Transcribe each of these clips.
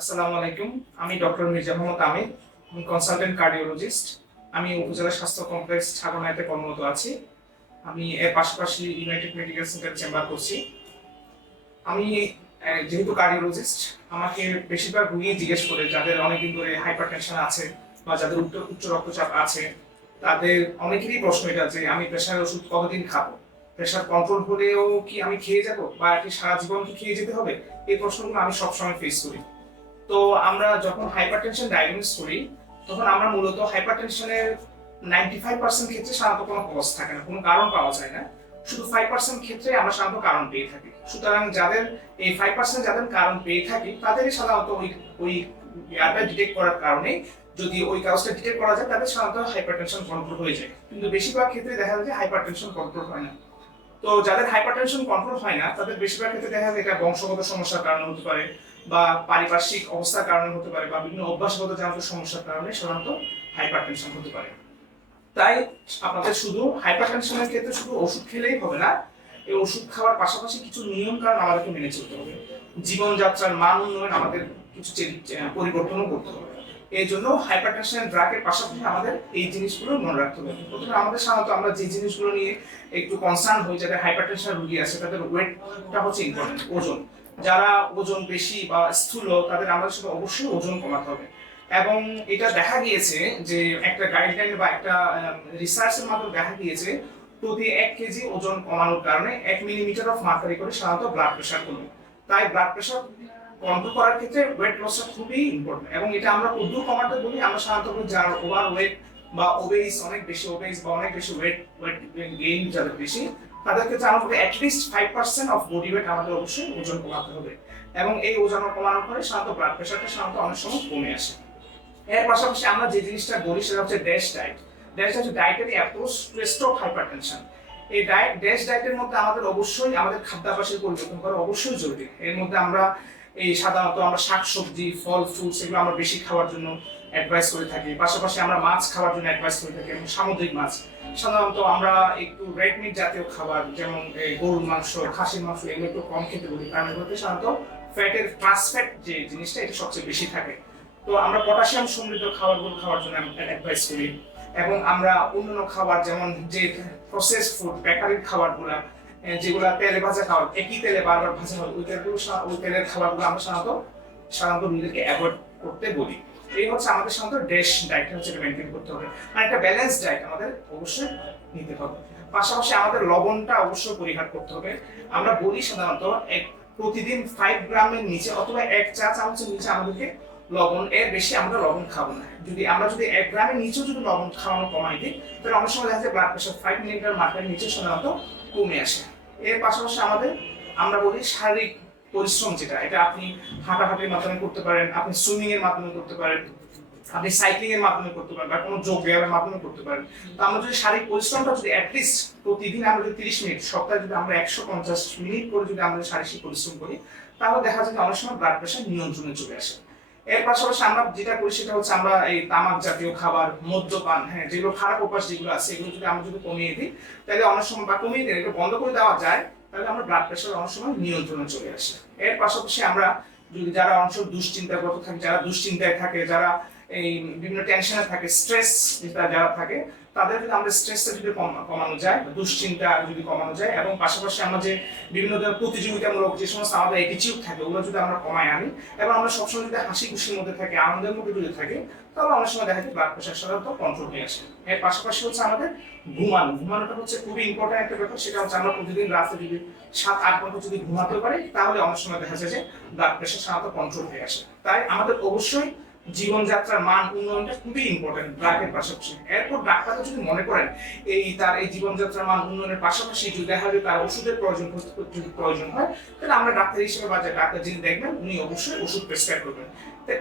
আসসালামু আলাইকুম। আমি ডক্টর মির্জা মোহাম্মদ আমির, আমি কনসালটেন্ট কার্ডিওলজিস্ট আমি উপজেলা স্বাস্থ্য কমপ্লেক্স ছাগনাইতে কর্মরত আছি। আমি এর পাশাপাশি ইউনাইটেড মেডিকেল সেন্টার চেম্বার করছি। আমি যেহেতু কার্ডিওলজিস্ট আমাকে বেশিরভাগ রুগী জিজ্ঞেস করে যাদের অনেকদিন ধরে হাইপার টেনশন আছে বা যাদের উচ্চ উচ্চ রক্তচাপ আছে, তাদের অনেকেরই প্রশ্ন এটা যে, আমি প্রেশারের ওষুধ কতদিন খাব? প্রেশার কন্ট্রোল হলেও কি আমি খেয়ে যাব? বা কি সারা জীবন কি খেয়ে যেতে হবে? এই প্রশ্নগুলো আমি সবসময় ফেস করি। তো আমরা যখন হাইপারটেনশন ডায়াগনোস করি, তখন আমরা মূলত হাইপারটেনশনের নাইনটি ফাইভ পার্সেন্ট ক্ষেত্রে সাধারণত কোনো কজ থাকে না, কোনো কারণ পাওয়া যায় না। শুধু ফাইভ পার্সেন্ট ক্ষেত্রে আমরা সাধারণত কারণ পেয়ে থাকি। সুতরাং যাদের এই ফাইভ পার্সেন্ট যাদের কারণ পেয়ে থাকি, তাদেরই সাধারণত ওই ওই ইয়ারটা ডিটেক্ট করার কারণে যদি ওই কাজটা ডিটেক্ট করা যায়, তাদের সাধারণত হাইপারটেনশন কন্ট্রোল হয়ে যায়। কিন্তু বেশিরভাগ ক্ষেত্রে দেখা যায় যে হাইপারটেনশন কন্ট্রোল হয় না। তো যাদের হাইপারটেনশন কন্ট্রোল হয় না, তাদের বেশিরভাগ ক্ষেত্রে দেখা যায় এটা বংশগত সমস্যার কারণে হতে পারে। বা পারিপার্শ্বিক অবস্থার কারণে হতে পারে বা বিভিন্ন অভ্যাসগত জানত সমস্যার কারণে সাধারণত হাইপারটেনশন হতে পারে। তাই আপনাদের শুধু হাইপারটেনশনের ক্ষেত্রে শুধু ওষুধ খেলেই হবে না, এই ওষুধ খাওয়ার পাশাপাশি কিছু নিয়ম কারণ আমাদেরকে মেনে চলতে হবে। জীবনযাত্রার মান উন্নয়ন আমাদের কিছু পরিবর্তনও করতে হবে। এই জন্য হাইপারটেনশন ড্রাগের পাশাপাশি আমাদের এই জিনিসগুলো মনে রাখতে হবে। প্রথমে আমাদের সাধারণত আমরা যে জিনিসগুলো নিয়ে একটু কনসার্ন হই যাদের হাইপারটেনশন রুগী আছে, তাদের ওয়েটটা হচ্ছে ইম্পর্টেন্ট ওজন। যারা ওজন বেশি বা স্থূল, তাদের আমাদের সাথে অবশ্যই ওজন কমাতে হবে। এবং এটা দেখা গিয়েছে যে একটা গাইডলাইন বা একটা রিসার্চের মাধ্যমে দেখা গিয়েছে, প্রতি এক কেজি ওজন কমানোর কারণে এক মিলিমিটার অফ মার্কারি করে সাধারণত ব্লাড প্রেশার কমে। তাই ব্লাড প্রেশার কন্ট্রোল করার ক্ষেত্রে ওয়েট লসটা খুবই ইম্পর্টেন্ট এবং এটা আমরা কদ্দুর কমাতে বলি, আমরা সাধারণত যার ওভার ওয়েট বা ওবেস অনেক বেশি ওবেস বা অনেক বেশি ওয়েট ওয়েট গেইন যাদের বেশি তাদের ক্ষেত্রে আমাদের at least five percent of weight আমাদের অবশ্যই ওজন কমাতে হবে। এবং এই ওজন কমানোর পরে সাধারণত ব্লাড প্রেশারটা সাধারণত অনেক সময় কমে আসে। এর পাশাপাশি আমরা যে জিনিসটা বলি সেটা হচ্ছে ড্যাশ ডায়েট ড্যাশ হচ্ছে dietary approach to stop hypertension এই ডায়েট ড্যাশ ডায়েটের মধ্যে আমাদের অবশ্যই আমাদের খাদ্যাভ্যাসের পরিবর্তন করা অবশ্যই জরুরি। এর মধ্যে আমরা এই সাধারণত আমরা শাকসবজি, ফল ফ্রুটস এগুলো আমরা বেশি খাওয়ার জন্য অ্যাডভাইস করে থাকি। পাশাপাশি আমরা মাছ খাওয়ার জন্য অ্যাডভাইস করে থাকি এবং সামুদ্রিক মাছ। সাধারণত আমরা একটু রেড মিট জাতীয় খাবার, যেমন গরুর মাংস, খাসির মাংস, এগুলো একটু কম খেতে বলি। কারণ এগুলোতে সাধারণত ফ্যাটের ট্রান্সফ্যাট যে জিনিসটা, এটা সবচেয়ে বেশি থাকে। তো আমরা পটাশিয়াম সমৃদ্ধ খাবারগুলো খাওয়ার জন্য অ্যাডভাইস করি। এবং আমরা অন্যান্য খাবার, যেমন যে প্রসেস ফুড বেকারির খাবারগুলো যেগুলো তেলে ভাজা খাবার, একই তেলে বারবার ভাজা হয় ওই তেলগুলো ওই তেলের খাবারগুলো আমরা সাধারণত সাধারণত নিজেদেরকে অ্যাভয়েড করতে বলি। এই হচ্ছে আমাদের সাধারণত ড্রেস ডায়েট হচ্ছে এটা মেনটেন করতে হবে। আর একটা ব্যালেন্স ডায়েট আমাদের অবশ্যই নিতে হবে। পাশাপাশি আমাদের লবণটা অবশ্যই পরিহার করতে হবে। আমরা বলি সাধারণত এক, প্রতিদিন ফাইভ গ্রামের নিচে অথবা এক চা চামচের নিচে আমাদেরকে লবণ, এর বেশি আমরা লবণ খাব না। যদি আমরা যদি এক গ্রামের নিচেও যদি লবণ খাওয়ানো কমাই দিই, তাহলে অনেক সময় দেখা যায় ব্লাড প্রেশার ফাইভ মিলিমিটার মাত্রার নিচে সাধারণত কমে আসে। এর পাশাপাশি আমাদের, আমরা বলি শারীরিক পরিশ্রম যেটা, এটা আপনি হাঁটাহাঁটির মাধ্যমে করতে পারেন, আপনি সুইমিং এর মাধ্যমে করতে পারেন, আপনি সাইক্লিং এর মাধ্যমে করতে পারেন বা কোনো যোগ ব্যায়ামের মাধ্যমে করতে পারেন। তো আমরা যদি শারীরিক পরিশ্রমটা যদি অ্যাটলিস্ট প্রতিদিন আমরা যদি তিরিশ মিনিট, সপ্তাহে যদি আমরা একশো পঞ্চাশ মিনিট করে যদি আমরা শারীরিক পরিশ্রম করি, তাহলে দেখা যায় অনেক সময় ব্লাড প্রেশার নিয়ন্ত্রণে চলে আসে। এর পাশাপাশি আমরা যেটা করি সেটা হচ্ছে আমরা এই তামাক জাতীয় খাবার, মদ্যপান হ্যাঁ যেগুলো খারাপ অভ্যাস যেগুলো আছে, এগুলো যদি আমরা যদি কমিয়ে দিই, তাহলে অনেক সময় বা কমিয়ে দিই এটা বন্ধ করে দেওয়া যায় তাহলে আমার ব্লাড প্রেশার অনেক সময় নিয়ন্ত্রণে চলে আসে। এর পাশাপাশি আমরা যদি যারা অংশ দুশ্চিন্তাগ্রস্ত থাকে, যারা দুশ্চিন্তায় থাকে, যারা এই বিভিন্ন টেনশনে থাকে স্ট্রেস যেটা যারা থাকে, তাদের যদি আমরা স্ট্রেসটা যদি কমানো যায়, দুশ্চিন্তা যদি কমানো যায়, এবং পাশাপাশি আমরা যে বিভিন্ন ধরনের প্রতিযোগিতামূলক যে সমস্ত আমাদের অ্যাটিচিউড থাকে, ওগুলো যদি আমরা কমায় আনি, এবং আমরা সবসময় যদি হাসি খুশির মধ্যে থাকি, আনন্দের মধ্যে যদি থাকি, তাহলে অনেক সময় দেখা যায় ব্লাড প্রেশার সাধারণত কন্ট্রোল হয়ে আসে। এর পাশাপাশি হচ্ছে আমাদের ঘুমানো। ঘুমানোটা হচ্ছে খুবই ইম্পর্টেন্ট একটা ব্যাপার, সেটা হচ্ছে আমরা প্রতিদিন রাতে যদি সাত আট ঘণ্টা যদি ঘুমাতে পারি, তাহলে অনেক সময় দেখা যায় যে ব্লাড প্রেশার সাধারণত কন্ট্রোল হয়ে আসে। তাই আমাদের অবশ্যই জীবনযাত্রার মান উন্নয়নটা খুবই ইম্পর্টেন্ট ড্রাগের পাশাপাশি। এরপর ডাক্তারও যদি মনে করেন, এই তার এই জীবনযাত্রার মান উন্নয়নের পাশাপাশি যদি দেখা যায় তার ওষুধের প্রয়োজন যদি প্রয়োজন হয়, তাহলে আমরা ডাক্তার হিসেবে বা ডাক্তার যিনি দেখবেন, উনি অবশ্যই ওষুধ প্রেসক্রাইব করবেন।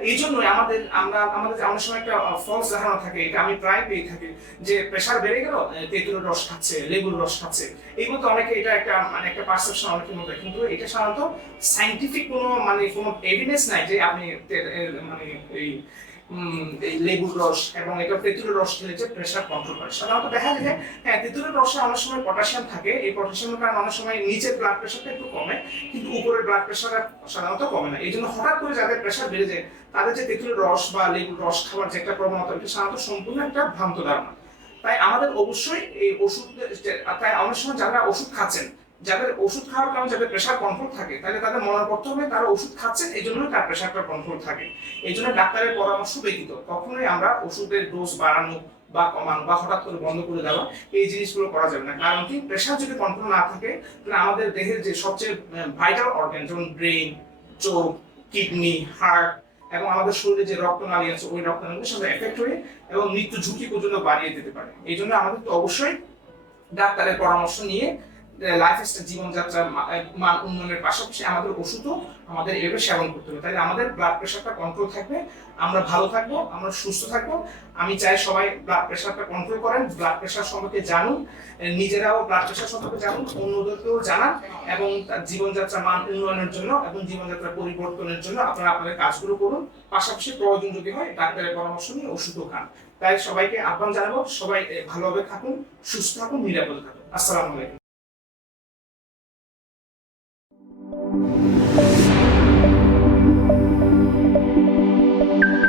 এই জন্যই আমাদের, আমরা, আমাদের অনেক সময় একটা ফলস ধারণা থাকে, এটা আমি প্রায় পেয়ে থাকি, যে প্রেশার বেড়ে গেল তেঁতুলের রস খাচ্ছে, লেবুর রস খাচ্ছে। এই তো অনেকে এটা একটা মানে একটা পারসেপশন অনেকের মধ্যে কিন্তু এটা সাধারণত সাইন্টিফিক কোনো মানে কোনো এভিডেন্স নাই যে আপনি মানে এই লেবুর রস এবং এটা তেঁতুলের রস খেলে যে প্রেশার কন্ট্রোল করে। সাধারণত দেখা যায় যে হ্যাঁ তেঁতুলের রসে অনেক সময় পটাশিয়াম থাকে। এই পটাশিয়ামের কারণে অনেক সময় নিচের ব্লাড প্রেশারটা একটু কমে, কিন্তু উপরের ব্লাড প্রেশার সাধারণত কমে না। এই জন্য হঠাৎ করে যাদের প্রেশার বেড়ে যায়, তাদের যে তেঁতুলের রস বা লেবুর রস খাওয়ার যে একটা প্রবণতা, এটা সাধারণত সম্পূর্ণ একটা ভ্রান্ত ধারণা। তাই আমাদের অবশ্যই এই ওষুধ, তাই অনেক সময় যারা ওষুধ খাচ্ছেন যাদের ওষুধ খাওয়ার কারণে যাদের প্রেশার কন্ট্রোল থাকে, তাহলে তাদের মনে করতে হবে তারা ওষুধ খাচ্ছেন এই জন্য তার প্রেশারটা কন্ট্রোল থাকে। এই জন্য ডাক্তারের পরামর্শ ব্যতীত কখনোই আমরা ওষুধের ডোজ বাড়ানো বা কমানো বা হঠাৎ করে বন্ধ করে দেওয়া এই জিনিসগুলো করা যাবে না। কারণ কি? প্রেশার যদি কন্ট্রোল না থাকে, তাহলে আমাদের দেহের যে সবচেয়ে ভাইটাল অর্গান যেমন ব্রেন চোখ কিডনি হার্ট এবং আমাদের শরীরে যে রক্তনালী আছে, ওই রক্ত রক্তনালীর সাথে এফেক্ট হয়ে এবং মৃত্যু ঝুঁকি পর্যন্ত বাড়িয়ে দিতে পারে। এই জন্য আমাদের তো অবশ্যই ডাক্তারের পরামর্শ নিয়ে লাইফ স্টাইল জীবনযাত্রা মান উন্নয়নের পাশাপাশি আমাদের ওষুধও আমাদের এভাবে সেবন করতে হবে। তাহলে আমাদের ব্লাড প্রেশারটা কন্ট্রোল থাকবে। আমরা ভালো থাকব, আমরা সুস্থ থাকব। আমি চাই সবাই ব্লাড প্রেশারটা কন্ট্রোল করেন ব্লাড প্রেশার সম্পর্কে জানুন নিজেরাও ব্লাড প্রেশার সম্পর্কে জানুন, অন্যদেরকেও জানান এবং তার জীবনযাত্রা মান উন্নয়নের জন্য এবং জীবনযাত্রা পরিবর্তনের জন্য আপনারা আপনাদের কাজগুলো করুন। পাশাপাশি প্রয়োজন যদি হয় ডাক্তারের পরামর্শ নিয়ে ওষুধও খান। তাই সবাইকে আহ্বান জানাব, সবাই ভালোভাবে থাকুন, সুস্থ থাকুন, নিরাপদে থাকুন। আসসালামু আলাইকুম। Thank you.